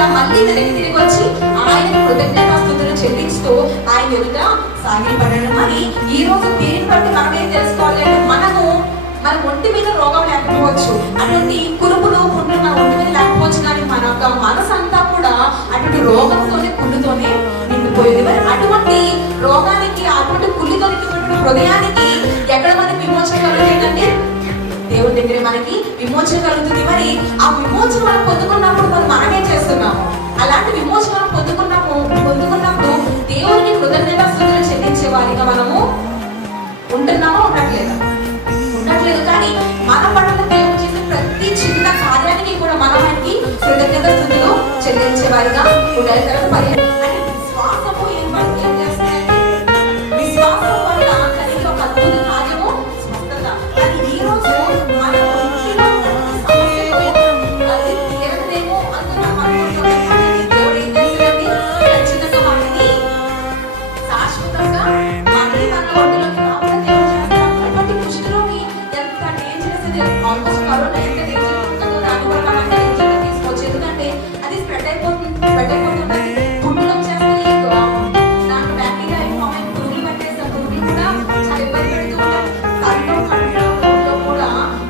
కూడా మళ్ళీ వెనక్కి తిరిగి వచ్చి ఆయన కృతజ్ఞతాస్తుతులు చెల్లిస్తూ ఆయన ఎదుట సాగిపడడం. అని ఈ రోజు దీన్ని బట్టి మనం ఏం తెలుసుకోవాలి అంటే మన ఒంటి మీద రోగం లేకపోవచ్చు, అటువంటి కురుపులు పుండ్లు మన ఒంటి మీద లేకపోవచ్చు, కానీ మన యొక్క మనసు అంతా కూడా అటువంటి రోగంతోనే కుళ్ళుతోనే నిండిపోయింది. మరి అటువంటి రోగానికి, అటువంటి కుళ్ళుతో నిండిపోయిన హృదయానికి ఎక్కడ మనకి విమోచన కలుగుతుందంటే దేవుడి దగ్గర మనకి విమోచన కలుగుతుంది. మరి ఆ విమోచన మనం పొందుకున్నప్పుడు మనమే చేస్తున్నాము. అలాంటి విమోచన పొందుకున్నప్పుడు దేవుడికి కృతజ్ఞతాస్తుతులు చెల్లించే వారిగా మనము ఉంటున్నామో ఉండట్లేదు. కానీ మన పట్ల దేవుడు చేసే ప్రతి చిన్న కార్యానికి కూడా మనం ఆయనకి కృతజ్ఞతాస్తుతులు చెల్లించే వారిగా ఉండాలి. తర్వాత విశ్వాసము ఏం చేస్తాయంటే విశ్వాసం వల్ల కలిగే ఒక అద్భుత కార్యము స్వస్థత. కానీ ఈ రోజు మన తీరదేమో అనుకున్నాం. దేవుడు ఏం చేస్తాడండి, ఖచ్చితంగా మనని శాశ్వతంగా మళ్ళీ మన ఒంటిలోకి రాకుండా దేవుడు చేస్తాం. అటువంటి కుష్ఠరోగి ఎంత డేంజరస్ అది, ఆల్మోస్ట్ కరోనా ఎంత డేంజర్ ఉంటుందో దాన్ని కూడా మనం డేంజర్గా తీసుకోవచ్చు. ఎందుకంటే అది స్ప్రెడ్ అయిపోతుంది. పురుగులు వచ్చేస్తాయి, దాంట్లో బ్యాక్టీరియా ఇన్ఫార్మ్ అయి పురుగులు పట్టేస్తే పురుగులు కూడా చాలా ఇబ్బంది పెడుతూ ఉంటాయి. కంట్లో కూడా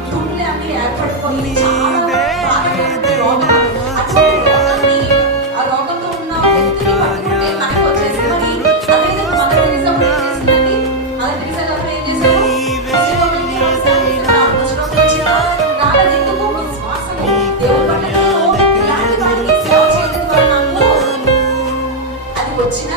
పురుగులు అన్ని ఏర్పడిపోయి చాలా బాధపడుతుంది రోగం. అటువంటి రోగాన్ని, ఆ రోగంతో ఉన్న వ్యక్తిని పట్టుకుంటే మనకి వచ్చేసి మరి అదేవిధంగా మదర్ తెరీసా కూడా ఏం చేసిందండి, మదర్ తెరీసా గారు ఏం చేశారు, విశ్వాసము దేవుడి పట్ల ఇలాంటి వారికి సేవ చేయడం వల్ల నాకు అది వచ్చిన